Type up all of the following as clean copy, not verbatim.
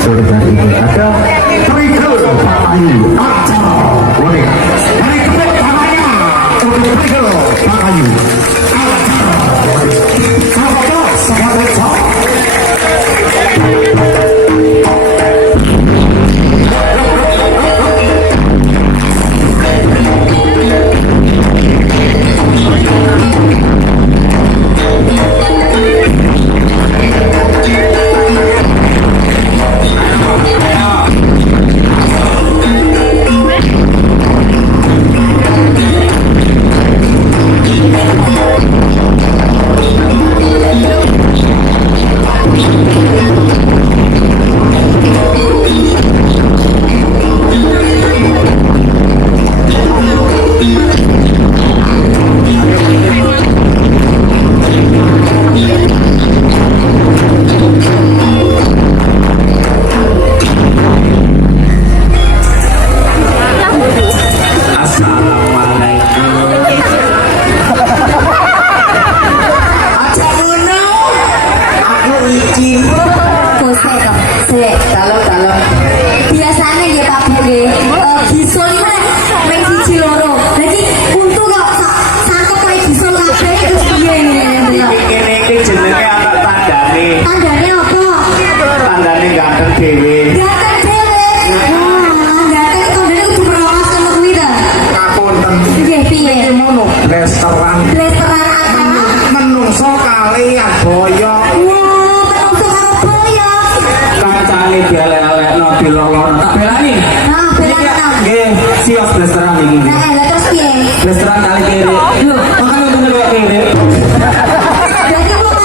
dan ini ada Trigger Pak Ayu Acara boleh dari tepuk tangannya untuk Trigger Pak Ayu Acara sahabat sahabat biasanya ya Pak Bu bisul main siji loro jadi untuk kok sangkep kayak bisul kabeh terus piye ini iki jenenge anak tandane apa? tandane ganteng dhewe Ganteng dhewe ganteng tandane kudu merawat kena kuwi ta kapunten nggih piye ngono restoran apa? menungso kalian boyok Menungso karo boyok kancane dielek-elekno dilolong tak belani belani nggih siap restoran iki lah terus piye? restoran kali kiri lho makane bener kok kiri Berarti aja ngono to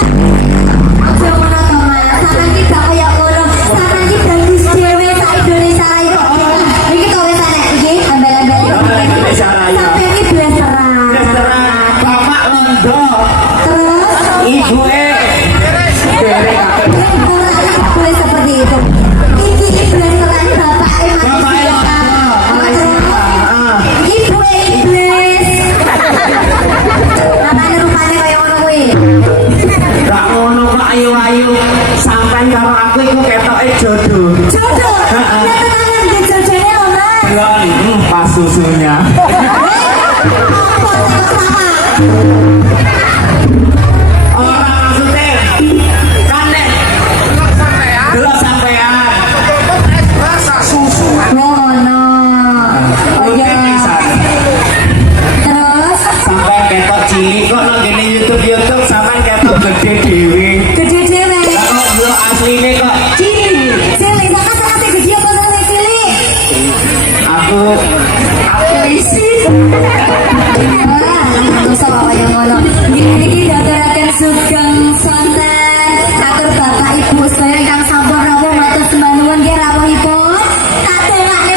Mas sampeyan iki gak kaya ngono sampeyan iki bagus dhewe sak Indonesia raya iki to wis enek iki embel-embel Indonesia Raya sampeyan iki blasteran restoran bapak londo terus ibuke derek boleh seperti itu iki blasteran bapak ibu iblis makanya rupanya kaya ngono kuwi gak ngono kok ayu-ayu sampean karo aku iku ketoke jodoh jodoh ya tenanan di jojone lho Mas Belon, pas susunya apa sama orang maksudnya kan nek delok sampean rasa susu ngono oh iya terus sampai ketok cilik kok nang ngene YouTube sampean ketok gede dhewe gede dhewe lah kok yo asline kok cilik cilik sama sing gede apa sing cilik aku isi Masa kaya ngono iki daturaken sugeng sonten atur bapak ibu sedaya ingkang sampun rawuh matur sembah nuwun nggih rawuhipun katengake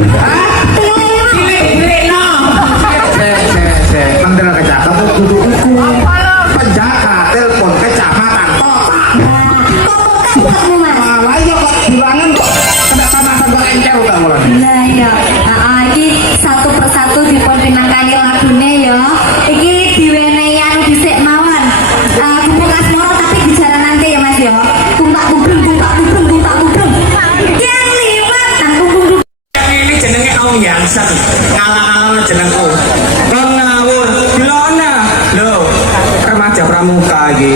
Pilih no. Menteri kecakap kudu iku penjaga telepon kecamatan kota. Kamu mas. Malah iya kok bilangan kok kena panasan kok encer udah mulai. Nah ya, iki satu persatu dipun pinangkani lagune ya. Iki diwenehi anu dhisik mawon. Gubuk asmara tapi dijaranake ya Mas ya. Kumpak kubrung, kumpak kubrung, kumpak kubrung. Yang liwat nang kubrung. Ini jenenge Om Yansen. Ngalang-alang jenengku. Kon ngawur. Dilona. Lho, remaja pramuka iki.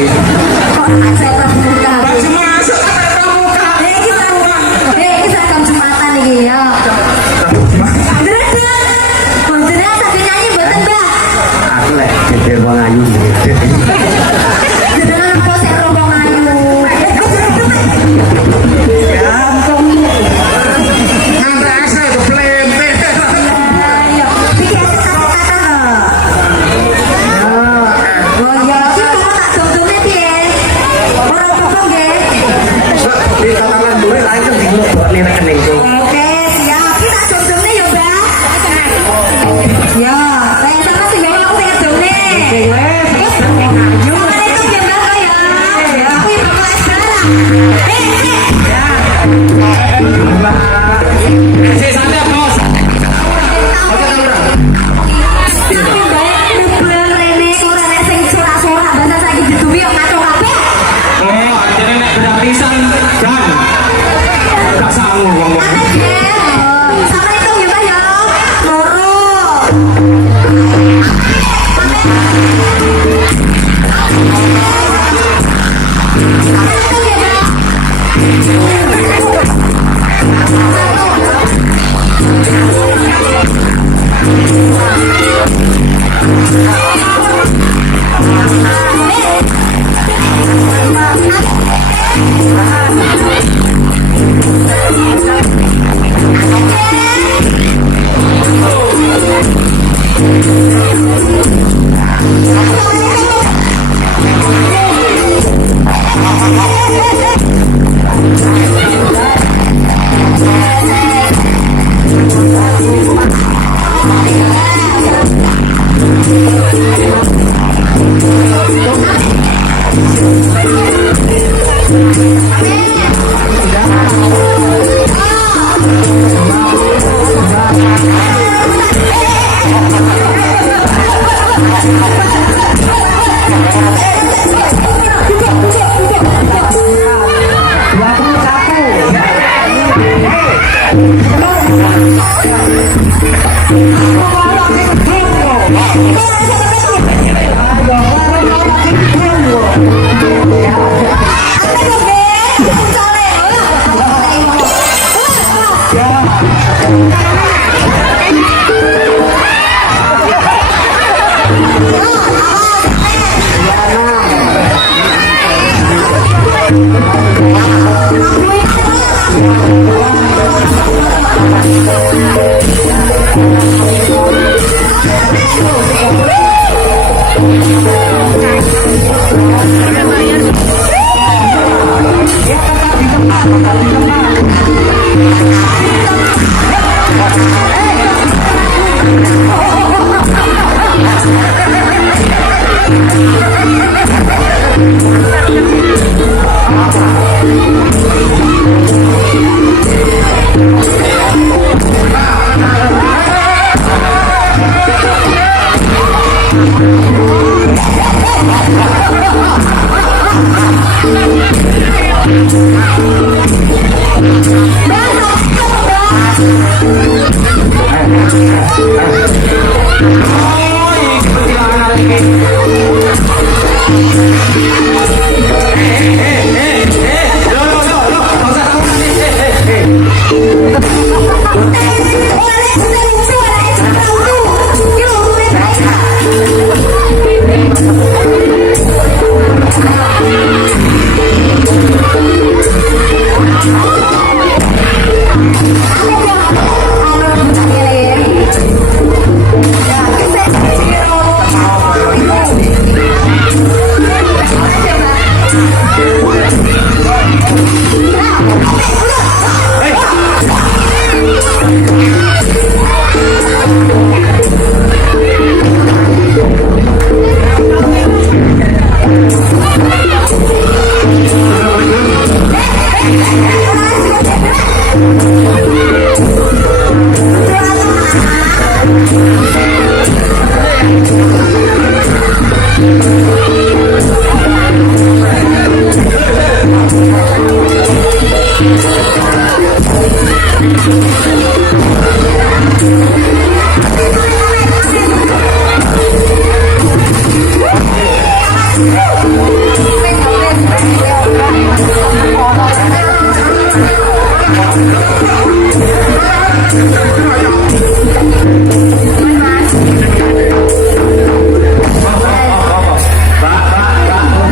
Kok aja pramuka. Baju masuk ke pramuka. Iki seragam Jumatan iki ya. Beneran sampe nyanyi mboten, Mbak? Aku lek gede wong ayu. Beneran kok sing rombong ayu. Ngantre asal keplente. Ayo, iki kata-kata. Oh ya, iki kamu tak dongdongnya piye? Ora apa-apa nggih. Di katalan dure lain kan dilebokne rekeningku. Oke, siap. Kita dongdongnya ya, Mbak. Ya, saya sama sih aku sing ngedongne. Assalamualaikum ya, Mbak ya. Ya, aku ibu kelas barang. Si santai, Bos. Tapi Mbak, nubel rene ora nek sing sorak-sorak bahasa saiki diduwi kok ngaco kabeh. Oh, jadi nek gratisan dan gak sanggup wong. Assalamualaikum ya, Mbak ya. Loro. Assalamualaikum ya, Mbak.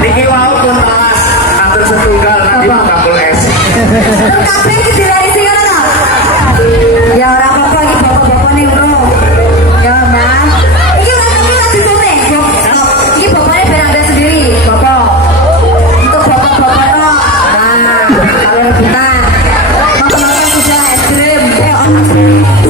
Niki wau pun telas atur setunggal nanti bakul es. Kabeh iki dilari sing ngono to. Ya ora apa-apa iki bapak-bapak ning ngono. Ya, Mas. Iki lagi disone. Iki bapaknya ben ada sendiri, Bapak. Untuk bapak-bapak to. Nah, kalau rebutan. Makan-makan sudah es krim. Ayo.